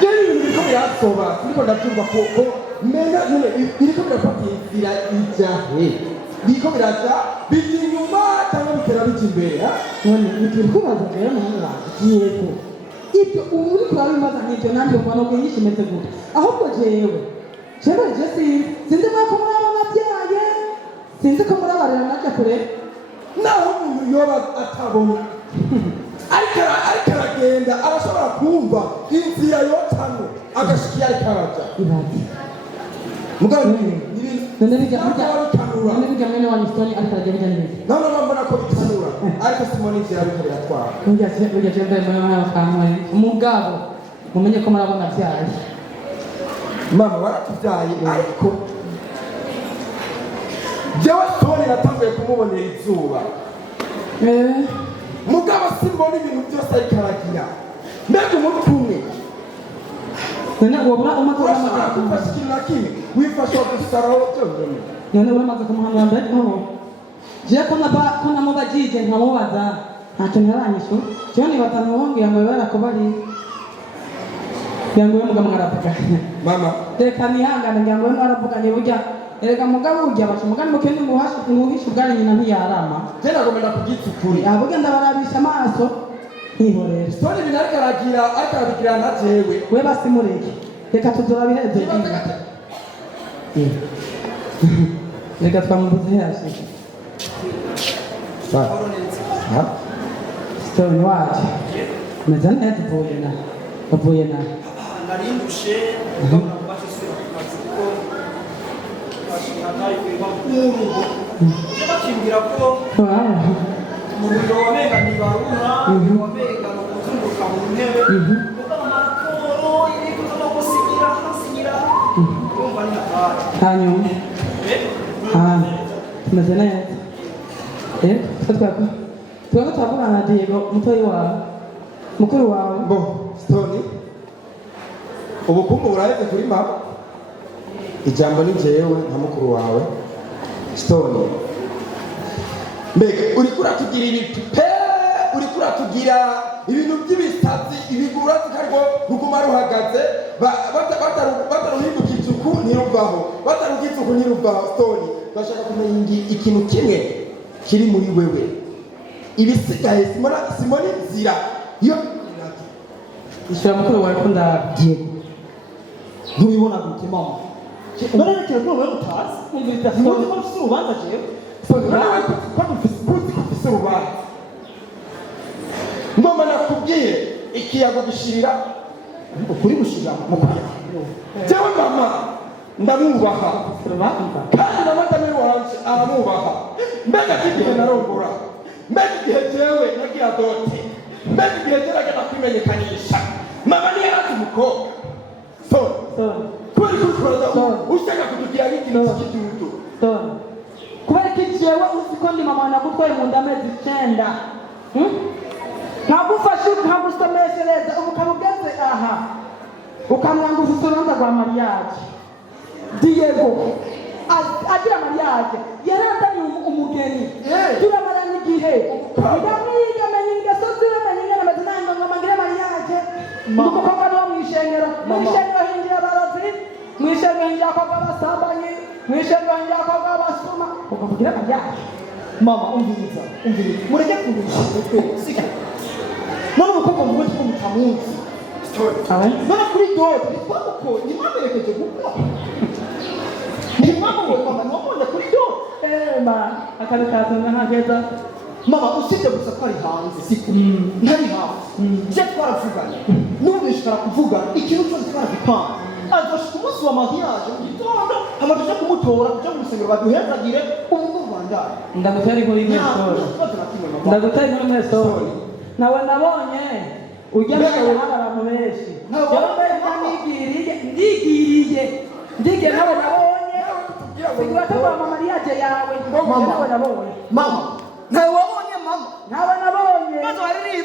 Jadi biriko birasoba ndiko ndabyumva ko mena none biriko birafatiye inzira ijahe biriko biraza bijya inyuma cyangwa bitera bijya imbere none biriko baza rero n'umwana yego ibyo uri kurabimaza n'ibyo nanjye mbona ko yishimetse gute ahubwo jewe sinzi mwako murabona byaye sinzi ko murabarira najya kure naho umuntu yoba atabona ariko aragenda arashobora kumva inzira yotamo agashikira ariko araja mugabo none bijya mwene wa Stone ariko aragenda neza none mbona ko bitanura ariko simoni inzira ariko biratwara bijya cyembe mwana wakamwe umugabo mumenye ko murabona byaye mama waratubyaye ariko jewe Stone natanguye kumubonera izuba mugabo simbona ibintu byose ariko aragira mbega umutwe umwe none wabura umakora gufasha ikintu na kimwe wifasha gusaraho byonyine none uramaze kumuhanura mbere je ko namubajije nkamubaza ntacyo ntaranyishu jewe nibaza nkuhongira ngo barakubari yango mugabo mwaravuga mama reka nihangane ngira ngo baravuganye burya erega mugabo urya bacu mugani mukende muhisha ubwari nyina ntiyarama je nagomba kugitsukuri avuga ndabarabisha amaso ntihorere Stone binariko aragira akabigira nta jewe we basimureke reka tuzorabiheze reka twamubuze hasi Stone wacu meze neza uvuye na narindushe bashobora kubaza ko bashaka kwiba urugo bakimbira ko umuriro wamenga nibarura wamenga no kuzunguka mu ntebe amakoro ibintu no gusigira hasigira urumva ni natari hanyuma tumeze neza twavugana na Diego mukuru wawe bo Stone ubukungu buraheze kuri mama ijambo ni jewe nka mukuru wawe Stone mbega uriko uratugira ibintu uriko uratugira ibintu by'ibisazi ibigura zikarwo ruguma ruhagaze bataruhindukiza uku ntiruvaho batarugize uku ntiruvaho Stone bashaka kumenya ikintu kimwe kiri muri wewe ibisigaye simoni nzira yo ishyura mukuru wawe ko ndabye ntubibona gute mama none rekera ko wowe utazi umvira Stone ko ufite urubanza jewe ufise urubanza ngoma nakubwiye ikiyago gishirira ukuri gushira mukuru jewe mama ndamwubaha kandi na madame wanje aramwubaha mbega igihe narongora mbega igihe jewe nagira dote mbega igihe jewe nagenda kwimenyekanisha mama niyo yarazi umukobwa kubera ko ukora ushaka kutugira nk'ikintu cy'igihugu kubera ko jewe uzi ko ndi mama nagutwaye mu nda amezi 9 nkagufashe nkagusomeshereza ukaba ugeze aha ukamwanguza urubanza rwa mariage Diego agira mariage yarandanye umugeni turamarana igihe ndamwigamenya ingeso ziramenya ingana amazina ngomangire mariage umukobwa no mwishengero hinjira abarozi mwishengero hinjira abakobwa basambanyi mwishengero hinjira abakobwa basuma ukavugira mariage mama umviriza mureke kugurisha siko none umukobwa mu wese mutamunsi none kuri dodo twako ni mwaberekeje gukora ni mama mwabonye kuri dodo akabikazana nkageza mama usibye gusa ko ari hanze siko ntari hanze je twaravuganye n'ubishobora kuvuga ikintu cyose twaragipanga azoshika umunsi wa mariage mu gitondo amaze kumutora kuja mu rusengero baduhezagire ubwo rwandara ndagutera inkuru y'imesoro ndagutera inkuru y'imesoro nawe nabonye ujya nawe abantu benshi ndigiriye nawe nabonye sigura tugura mariage yawe nawe nabonye mama nawe wabonye mama nawe nabonye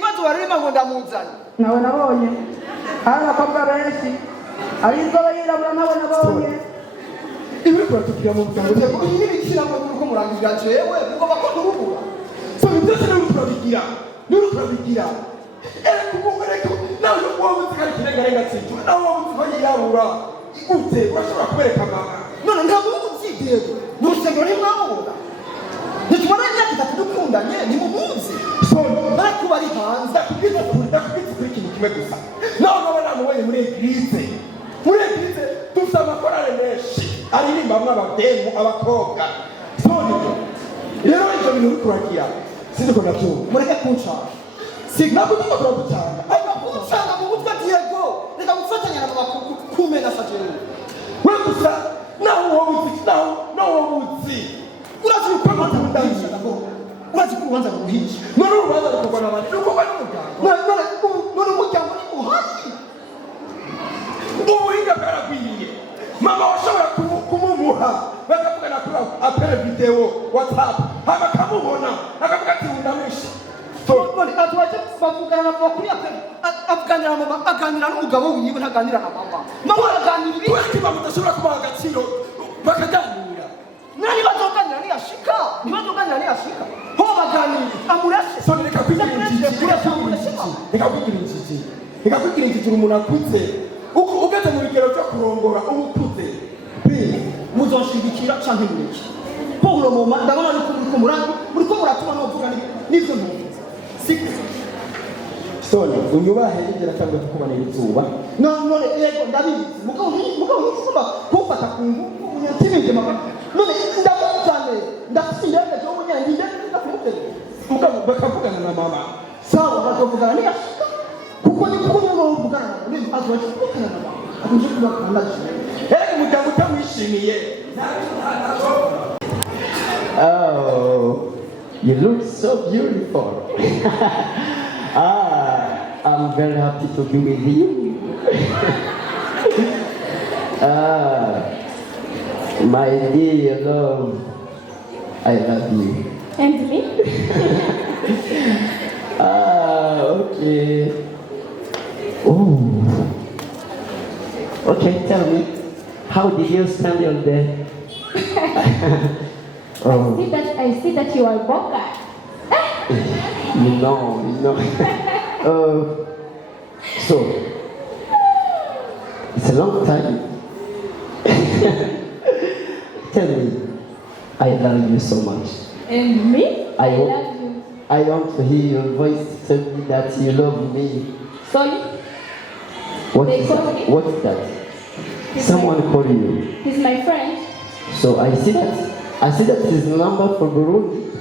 bazo warima ngo ndamuzana nawe nabonye hari abakobwa benshi ari inzobe yirabura nawe nabonye ibi kuratugira mu muryango ngo ibi bikira ngo nuko murangira jewe ngo bakora urubura so byose ni ukurabigira ereko nawe wowe zikari kinega akarenga tsitu naho wumva yirabura gute urashobora kubereka mama none ntabwo uzigego nusengero ntimwamubona ntikubona imyaka itatu dukundanye ntimumuzi barakuba ari hanze ndakubwira kuri ikintu kimwe gusa naho nkaba namubonye muri eglise dufite amakorale menshi aririmbamwo abademu abakobwa soni rero ivyo bintu uri kuragira sinzi ko navyumva mureke kunshaka ntabwo turiko turagucanga kunshaka mu mutwe Diego reka gufatanya na mama kumena sajeri we gusa naho wowe uzi urazi uko amazundanyi urazi ko urubanza ruguhisha none urubanza rukorwa n'abandi rukorwa n'umuryango none umuryango ni uhari ubuhinga bwaragwiriye mama washobora kumumuha bakavugana kuri apere videwo watsapu hama akamubona akavuga ati wundamisha none atubaje bavugana na kuri apere aganira mama aganira n'umugabo wiwe ntaganira na mama araganira ibi ureke mama udashobora kubaha agaciro bakaganira nani bazoganira niyashika ho baganira amurashe sone reka kwigira injiji umuntu akuze ugeze mu bigero byo kurongora uba ukuze muzoshigikira canke mureke Paulo moma ndabona muriko muratuma novuga n'ivyo ntuvuze sone unyubahe yigera cyangwa kukubanira izuba none yego ndabizi mugabo ntushobora kumfata ku ngufu unyatibije mama none ndamuzane ndafite indege zo munyanginde ndakumutera mugabo bakavugana na mama sawa bakavugana niyashika kuko ni kuko ngo uvugana na mama azoje kuvugana na mama akunje kubakanda erega umuryango utamwishimiye Oh, you look so beautiful. I'm very happy to be with you. My dear love, I love you. And me? Okay. Oh. Okay, tell me, how did you spend your day? Oh. I see that you are Boca. You know. So, it's a long time. Tell me, I love you so much. And me? I love you. I want to hear your voice tell me that you love me. Sorry? What They is call that? me- What is that? Someone call you. He's my friend. So I see that his number for Burundi.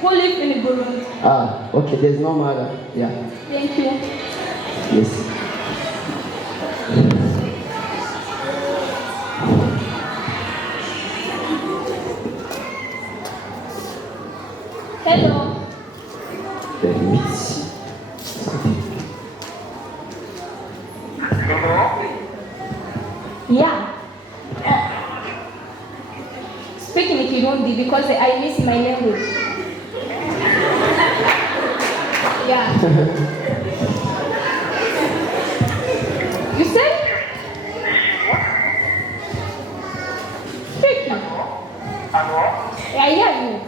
Who live in Burundi. Ah, okay, there's no matter. Yeah. Thank you. Yes. Hello. Let me see. Yeah. Speak in Kirundi because I miss my language. Yeah. You say? Speak. I hear you.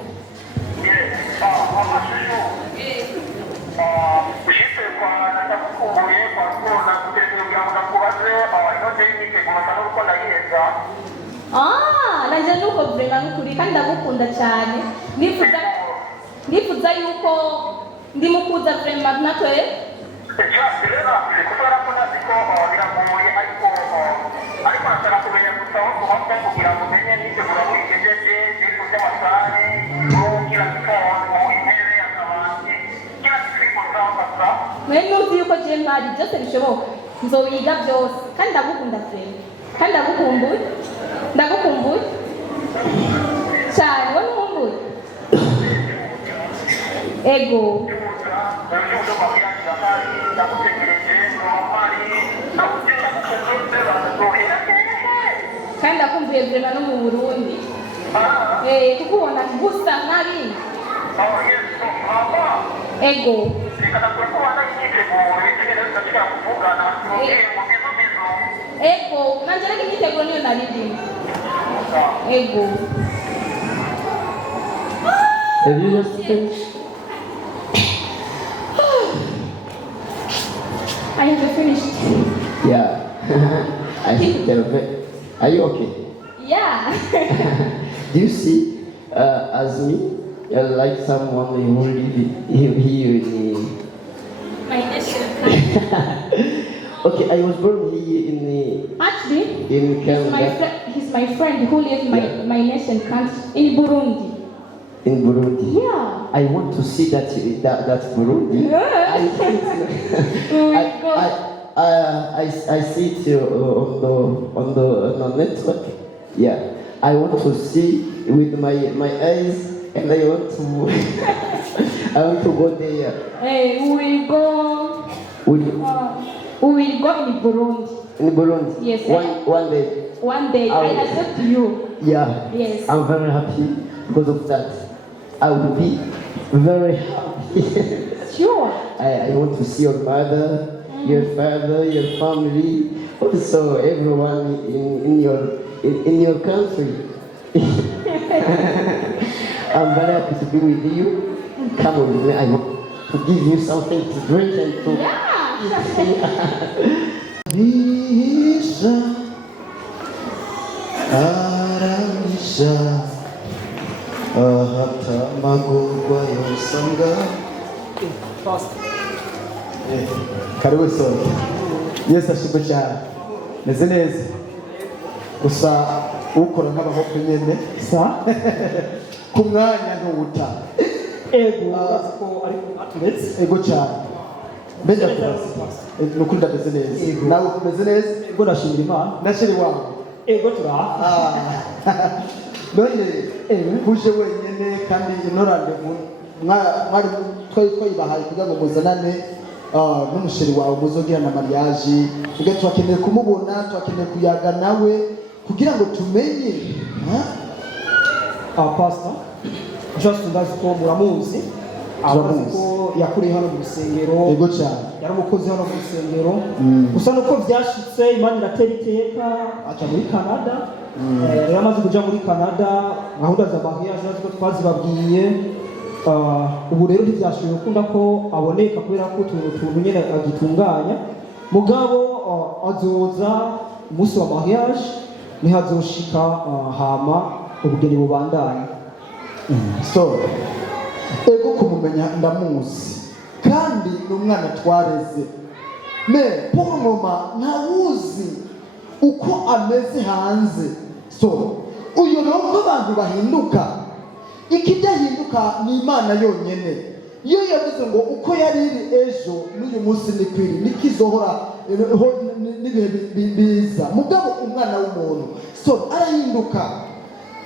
Nanje nuko vrema nukuri kandi ndagukunda cyane nifuza yuko ndimukuza vrema natwe mwe nuzi yuko je ntari byose bishoboka nzobiga byose kandi ndagukunda vrema kandi ndagukumbuye cyane wowe nkumbuye ego kandi ndakumbuye vrema no mu Burundi kukubona gusa nari ego ego nanje reka imyiteguro niyo narindi ego Have you just finished? I have finished. Yeah. I think you're are you okay? Yeah. Do you see, as me, you're like someone who live here in My nation. Okay, I was born here in Actually, Canada. he's my friend who lives my nation country in Burundi. In Burundi. Yeah. I want to see that Burundi. Yeah. I see it on the network. Yeah. I want to see with my eyes, and I want to I want to go there. Hey, we will go. We will go in Burundi. In Burundi. Yes. One day. One day. I accept you. Yeah. Yes. I'm very happy because of that. I will be very happy. Sure. I want to see your mother, your father, your family, also everyone in your country. I'm very happy to be with you. Come with me. I want to give you something to drink and to Aramisha ahata magurwa yosanga. Karibu sote. Yesu ashimwe cyane. Meze neza. Gusa ukora nk'abahoko nyene sa ku mwanya ntuwuta. Ego ko ari aturetse. Ego cyane. Mbega kurasa. Nuko ndameze neza. Nawe umeze neza? Ego nashimira Imana. Nashiri wawe. Ego turaha. None uje wenyene kandi inorande mwari twayibahaye kugira ngo muzanane n'umusheri wawe muzogira na mariage. Ubwo twakeneye kumubona, twakeneye kuyaga nawe kugira ngo tumenye. Pastor, just ndazi ko muramuzi. Abazi ko yakuriye hano mu rusengero. Ego cyane. Yari umukozi hano mu rusengero. Gusa nuko byashitse Imana iratera iteka aja muri Canada. Rero amaze kuja muri Canada, gahunda za mariage nazo twazibabwiye. Ubu rero ntibyashoboye gukunda ko aboneka kubera ko utuntu nyene agitunganya. Mugabo azoza umunsi wa mariage nihazoshika hama ubugeni bubandanye. So ego kumumenya ndamuzi kandi n'umwana twareze me pour moment ntawuzi uko ameze hanze. So uyu rero abantu bahinduka, ikidahinduka ni Imana yonyene. Iyo yavuze ngo uko yari iri ejo n'uyu munsi ni kwiri nikizohora n'ibihe biza. Mugabo umwana w'umuntu so arahinduka,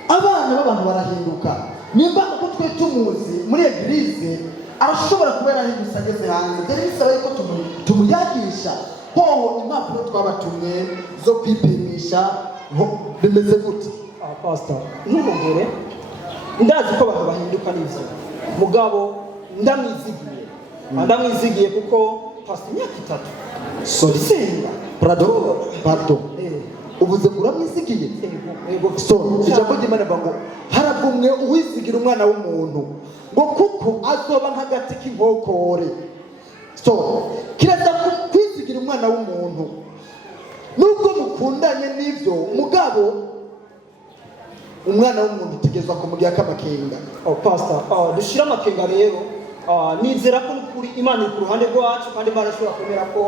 abana b'abantu barahinduka. Nimba uko twe tumuzi muri eglise arashobora kuba yarahindutse ageze hanze. Byari bisaba yuko tumuyagisha hoho impapuro twabatumye zo kwipimisha bimeze gute. Pastor, ntugongere ndazi ko abantu bahinduka n'ivyo mugabo ndamwizigiye kuko pastor imyaka 3 senga pardon uvuze uramwizigiye. So ijambo ry'Imana ngo harabumwe uwizigira umwana w'umuntu ngo kuko azoba nk'agati k'inkokore. So kiraza kwizigira umwana w'umuntu nubwo mukundanye n'ivyo mugabo umwana w'umuntu utegezwa kumugira kamakenga. Pastor, dushira amakenga rero nizera ko kuri Imana iri ku ruhande rwacu kandi Imana ishobora kwemera ko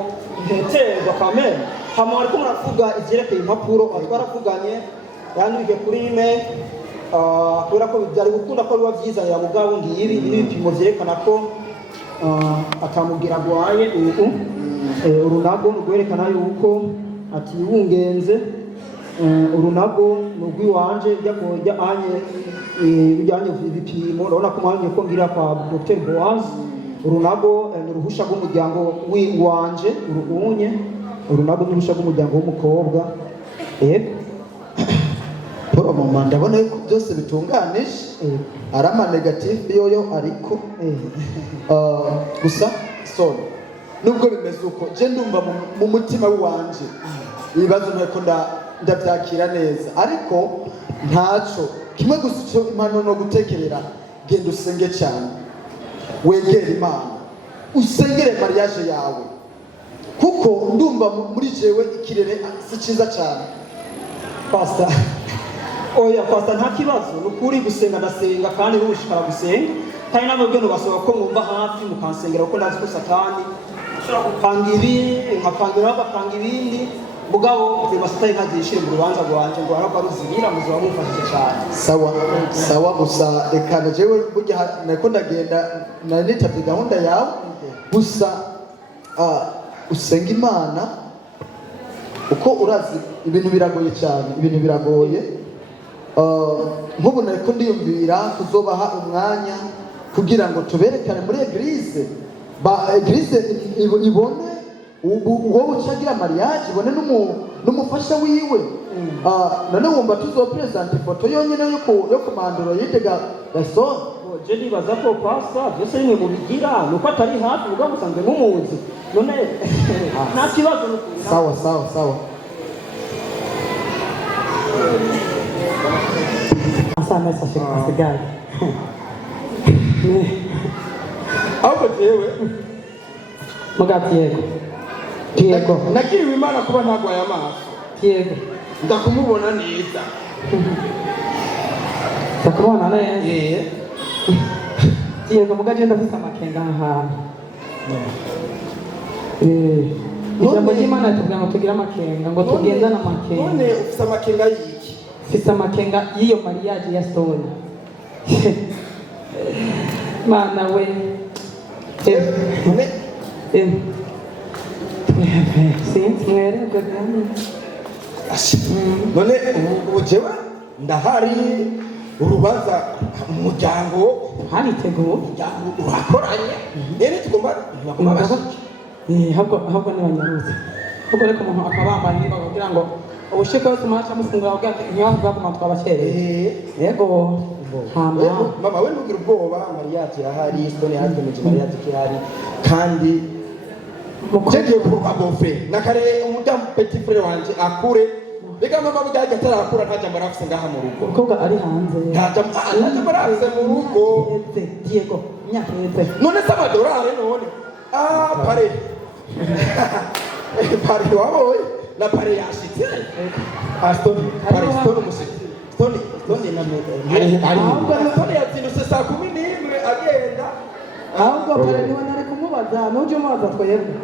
nteterwa kamere. Hama ariko muravuga ivyerekeye impapuro twaravuganye yandike kuri email kubera ko byari gukunda ko biba byizanira mugabo ngibi ibipimo vyerekana ko akamubwira gwaye urunago rwerekana yuko ati wungenze urunago nugwi wanje bya anye bijyanye ibipimo urabona ko mwanye ko ngira kwa Dr. Boaz. Urunago ni ruhusha rw'umuryango wanje urunye urunago n'uruhusha rw'umuryango w'umukobwa. Poro mama ndabona yuko byose bitunganije arama negative yoyo ariko gusa so nubwo bimeze uko je ndumva mu mutima wanje ibibazo ntako ndabyakira neza ariko ntaco kimwe gusa cyo impano no gutekerera genda usenge cyane wegera Imana usengere mariage yawe kuko ndumva muri jewe ikirere si cyiza cyane. Pastor oya pastor, nta kibazo, nukuri gusenga ndasenga kandi n'ubushikara gusenga kandi namwe basaba ko mwumva hafi mukansengera kuko ndazi ko satani ashobora gupanga ibi nkapangira bagapanga ibindi mugabo basataye nkagishire mu rubanza rwanje ngo ariko aruzibira muzuba mufashije cyane. Sawa gusa reka jewe burya nako ndagenda nanitabye gahunda yawe gusa usenga Imana uko urazi ibintu biragoye cyane, ibintu biragoye. Nk'ubu nariko ndiyumvira kuzobaha umwanya kugira ngo tuberekane muri eglise ibone uwo ucagira mariage ibone n'umufasha wiwe. None wumva tuzopresenta ifoto yonyine yo ku mandoro yitega Gaston. Je nibaza ko pasa byose nimwe mubigira nuko atari hafi ubwo musanzwe mumuzi none nta kibazo. Sawa Asana sasa kasigaye. ahubwo jewe Mugati Diego nagiriwe Imana kuba ntagwaye amaso. Diego ndakumubona neza. Ndakumubona neza. Diego mugaje ndafite amakenga ahantu. Ijambo ry'Imana tubwira ngo tugire amakenga ngo tugendane amakenga. None ufite amakenga y'iki? Ufite amakenga y'iyo mariage ya Stone. Mana we. Sinzi mwerego cyane. None ubu jewe ndahari urubanza umuryango hariteguwe urakoranye rero tugomba ahubwo n'abanyarutse ahubwo reka umuntu akabambana niba kugira ngo ubushike wese mwaca musungura kugira ngo ntibavuga ko twabakereye yego mama we ntugira ubwoba mariage irahari Stone yahaje mu mariage kirahari kandi mugiye kuba bofe nakare umudamu petit frère wanje akure bega mama bugaje atarakura ntaje marafise ngaha mu rugo ukobwa ari hanze ntaje marafise mu rugo Diego nyakeze none s'amadolari none pare pare waboye na pare yashitse Stone pare Stone musiki Stone na Stone yatsindutse saa 11 agenda ahubwo pare niwe nari kumubaza nuje umubaza twebwe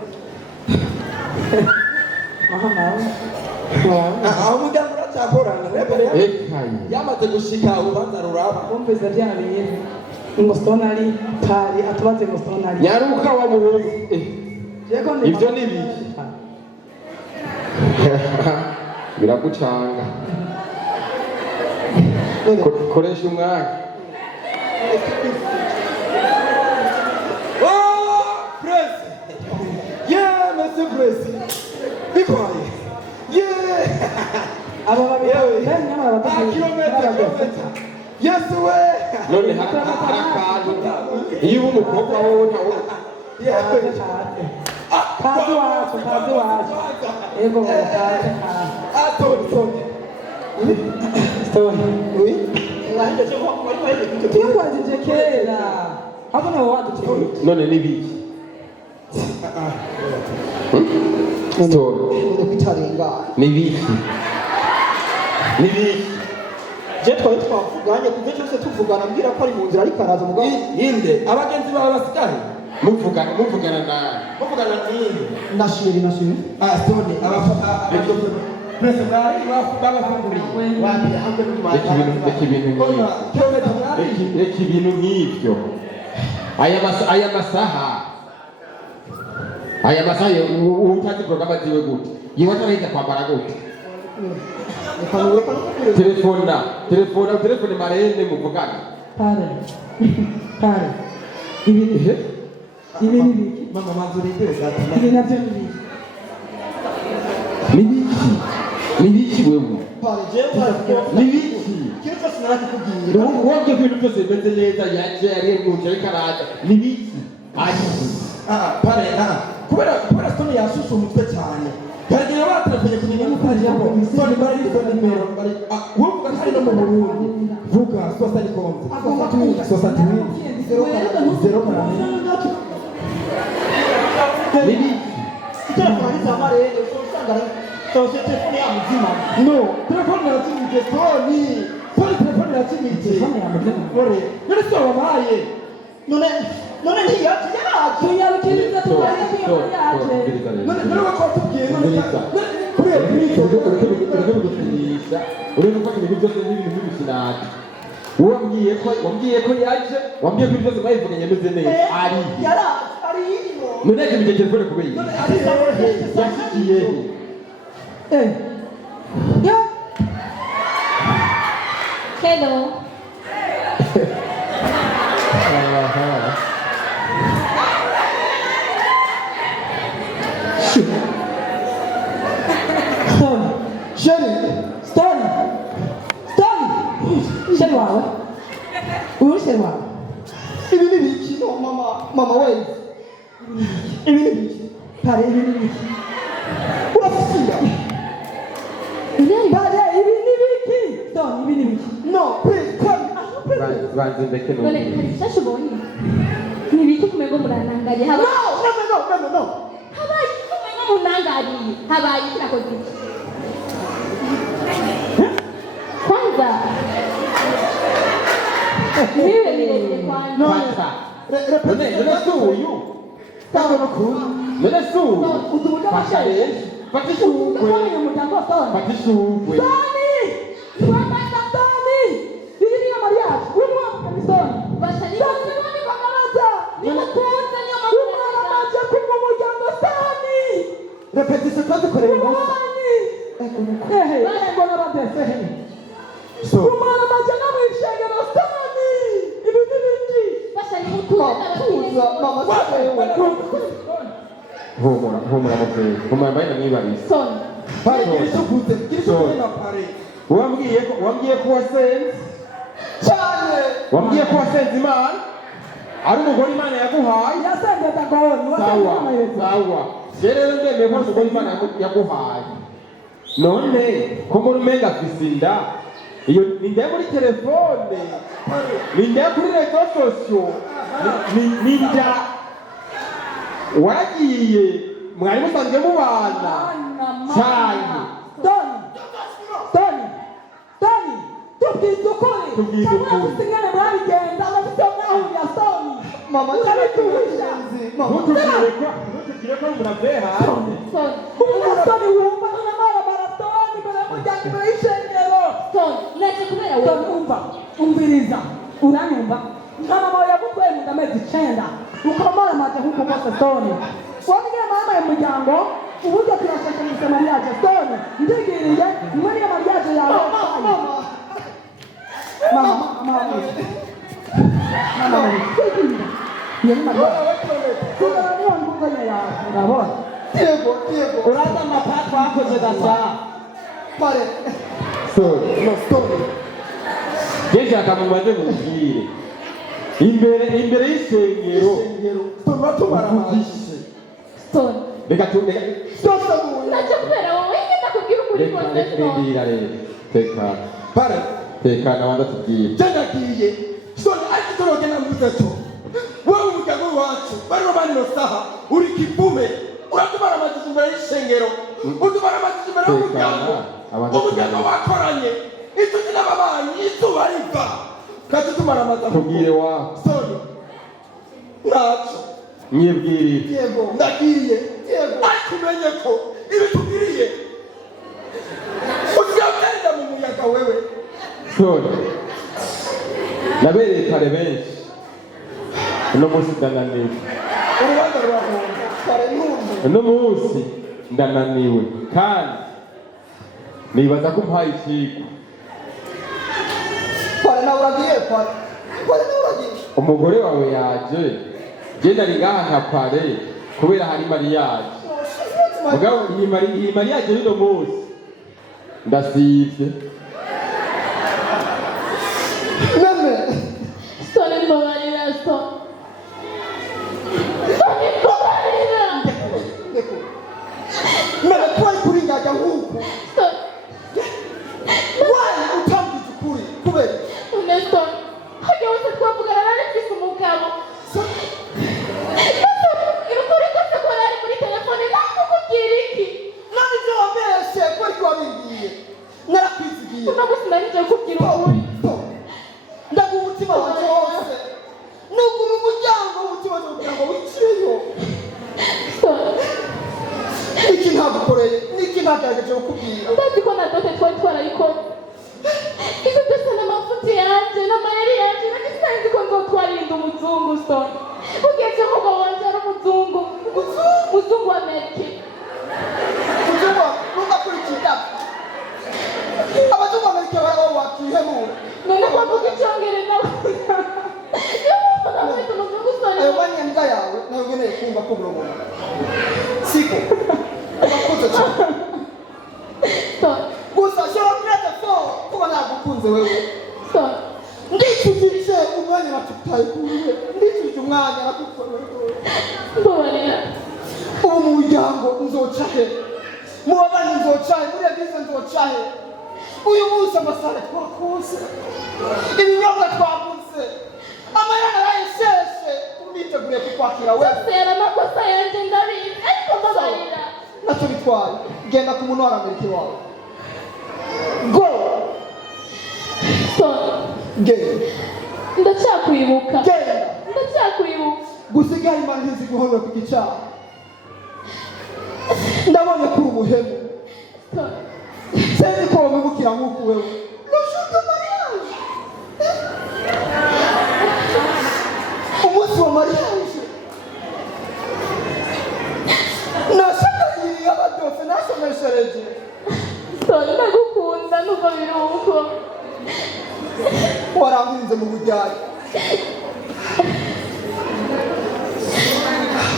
aho umuryango uracyakorana yamaze gushika urubanza ruraba kumvise byarabiye ngo Stone ari pari atubaze ngo Stone ari nyaruka wa muhungu ibyo ni biki biragucanga koresha umwanya press monsieur press bikoye abo babiri nyamara kilometer yesu we none harakantu iyo umukobwa wowe ntawo kazi wacu ego Stone oui twajije kera abo nabo wadutegeye none ni biki Stone kwitarenga ni biki je twari twavuganye kuve cyose tuvugana mbwira ko ari mu nzira ariko araza mugabo yinde abagenzi bawe basigaye muvugana ninde nashiri Stone abafata Prese bari babafunguriye wapi hamwe ibintu nk'ibyo aya masaha utazi porogaramu ziwe gute yiwe atarahiza kwambara gute telefone marende muvugana pare ibi mama manzurinde ibi navyo ni biki wewe ni biki kicho sinati kugira wowe ibintu byose bimeze neza yaje arenguje ariko araza ni biki pare kubera Stone yashushe umutwe cyane baragira batrapenye kugira ngo kaje Stone bari nimero bari wowe kandi no mu Burundi vuga 60 konti 68 0 0 ni biki telefone ari za marene usanga tose telefone ya muzima no telefone yakinije Tony telefone yakinije ore none so wabaye none ntiyaje tuyabikiriza tubaye yaje none wakotubwiye urebe gufata ibintu byose n'ibintu by'ibisinaga wambwiye ko yaje wambwiye ko byose mwayivuganye ameze neza ari none yaje mu gihe telefone kubera iki yashyigiye Hello. Sheri wawe uyu sheri wawe ibi ni biki no mama we ibi ni biki pare ibi ni biki urafisiya pare ibi ni biki Tony ibi ni biki no please come banze ndeke no None hari ishashe ubonye? Ni ibiki kumego muranangariye haba? no Habaye iki kumego munangariye? Habaye iki nakoze iki? Kwanza niwe nireze kwanza. none suyu none suyu utubuka fashaye fatishukwe Tony umuryango Tony fatishukwe Tony twambaza Tony ibi ni mariage urimo Tony Basha ni Tony ni kwa maraza ni mutunze niyo umwana maje kumva umuryango Tony repetition twadukoreye umunsi ngo n'abadefehe so umwana maje namwishengero Tony ibi ni biki Basha ni mutunze tuza mama humura muvyeyi humura mbaye namwibariza Son. pare kirisukuze na pare wambwiye ko wasenze cyane wambwiye ko wasenze imana ari umugore imana yaguhaye yasenge dagoni sawa rero ndemeye ko umugore imana yaguhaye none ko muri umenga afise inda iyo ni nde muri telefone ni nde kuri rezo sosiyo ni nda waragiye mwari musanzwe mubana cyane Tony tubwize ukuri Tubwize ukuri. cyangwa gusinyana mwabigenza abafite mwahurira Tony mama urabituhisha ntutubwire ko muravuye hanze Son. ubu Tony wumva nk'amara maratoni mbere y'umuryango imbere y'ishengero Son. Naje kubera Tony wowe. umviriza uranyumva nka mama yagutwaye mu ndamezi 9 ukamara maje nk'uko kose Tony wabwiye mama y'umuryango uburyo turashaka mu mariage Tony ndigiriye muri ya mariage yawe mama yari mariage kuna niyo ngukanya yawe urabona Diego uraza amapati wakoze gasa pare no story Yesu akamubaze mubwire imbere y'isengero Son. reka tumbe Naje kubera wowe ngenda kubwira ukuri kose Son. rindira rero tekana pare tekana wanda tubwire cyanagiye so akitoroge na mbuzeto wewe umugabo wacu bari bani no saha uri kibume uratubara amazi imbere y'ishengero utubara amazi imbere y'umuryango umuryango wakoranye inshuti n'ababanyi izuba riva kandi tumara amazi tubwire wa soni naco nyibwire Diego ndagiye akimenye ko ibi tubwiriye utigenda mu muyaga wewe sone nabereye kare benshi uno munsi ndananiwe urubanza rurahunga pare ntumbe uno munsi ndananiwe kandi nibaza ko mpaye ikigo pare nawe uragiye pare nawe uragiye umugore wawe yaje genda ari ngaha nka pare kubera hari mariage mugabo iyi mariage y'uno munsi ndasivye meme Son mbabarira Son. Son mbabarira. meme twari kuringaga nk'uku Son. wari utambwiza ukuri kubera Une Son. Hajya wose twavugana nari mfise umugabo. Ukuri kose ko yari muri telefone nakukubwira ndakubwiye uno munsi narije kugira ukuri ndaguha umutima wanjye wose nugura umuryango w'umutima wanjye kugira ngo winjireyo niki ntagukoreye niki ntagerageje kukubwira ndazi ko na dote twari twarayikoze ibyo byose n'amafuti yanjye n'amayeri yanjye nagisanze ko nzotwarinda umuzungu so ugeze umugabo wanjye ari umuzungu muzungu wa Amerika muzungu ntugakurikira abazungu Amerika baraho wakihemura none ko avuga icyongereza ayo manyembwa yawe nawe ugeneye kumva ko burobona siko urakoze cyane gusa shora kurete fo kuba nagukunze wewe ndicujije umwanya natutaye kuwe ndicujije umwanya natutaye mbabarira ubu mu muryango nzoca he mu babanyi nzoca he muri eglise nzoca he uyu munsi amasare twakoze ibinyobwa twaguze amayana arayisheshe umwiteguriye kukwakira wewe sera amakosa yanjye ndabizi ariko mbabarira ntacyo bitwaye genda ku muntu w'Amerika wawe go genda ndacyakwibuka genda ndacyakwibuka gusigaye imana ntizi guhorera ku gicaha ndabonye kuri ubuhemu sinzi ko wamubukira nk'uko wewe ndashaka mariage umunsi wa mariage nashakariye ababyose nasomeshereje ndagukunda nubwo biri uko warangirinze mu bujyanye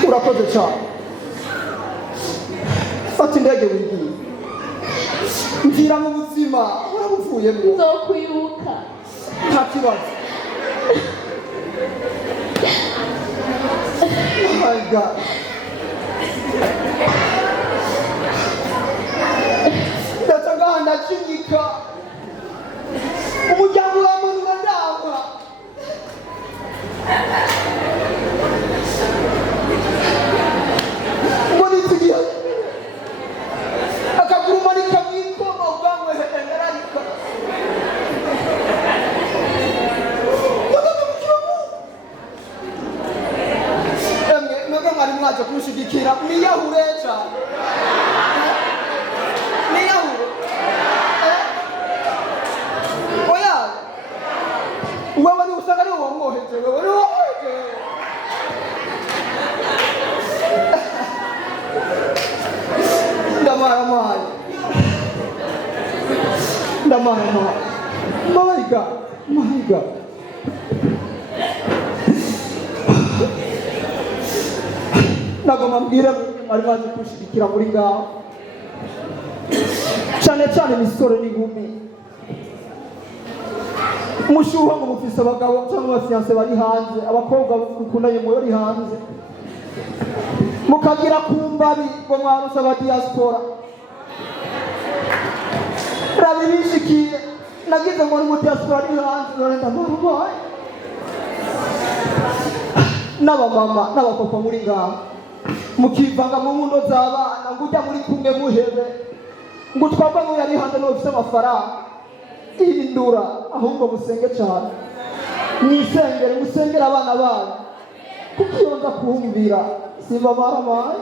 urakoze cyane fata indege wigiye mvira mu buzima urabuvuyemo nzokwibuka nta kibazo oh my god ndaca ngaha ndacinyika umuryango uramunwa ndanga ngo nitugiye akaguru manika mwikoma ubwanwe hendararika emwe mwebwe mwari mwaje kunshigikira niyahure cyane niyahure oya wewe ni usanga ari uwo mwoheje wewe ni uwo mwoheje ndamara my God nagomba mbwira mwari mwaje kunshigikira muri ngaho cyane cyane imisoro n'inkumi umushuha ngo mufise abagabo cyangwa abafiyanse bari hanze abakobwa mukundanye muri hanze mukagira ku mbabi ngo mwarusha aba diaspora rabi bishikiye nagize ngo ni mu diaspora ari hanze none ndamurwaye n'abamama n'abapapa muri ngaho mukivanga mu nkundo z'abana ngo ujya muri kumwe muhebe ngo twabwa ngo yari hanze n'ufite amafaranga ihindura ahubwo musenge cyane musengere abana banyu kuko iyo nza kuhumvira simba baramaye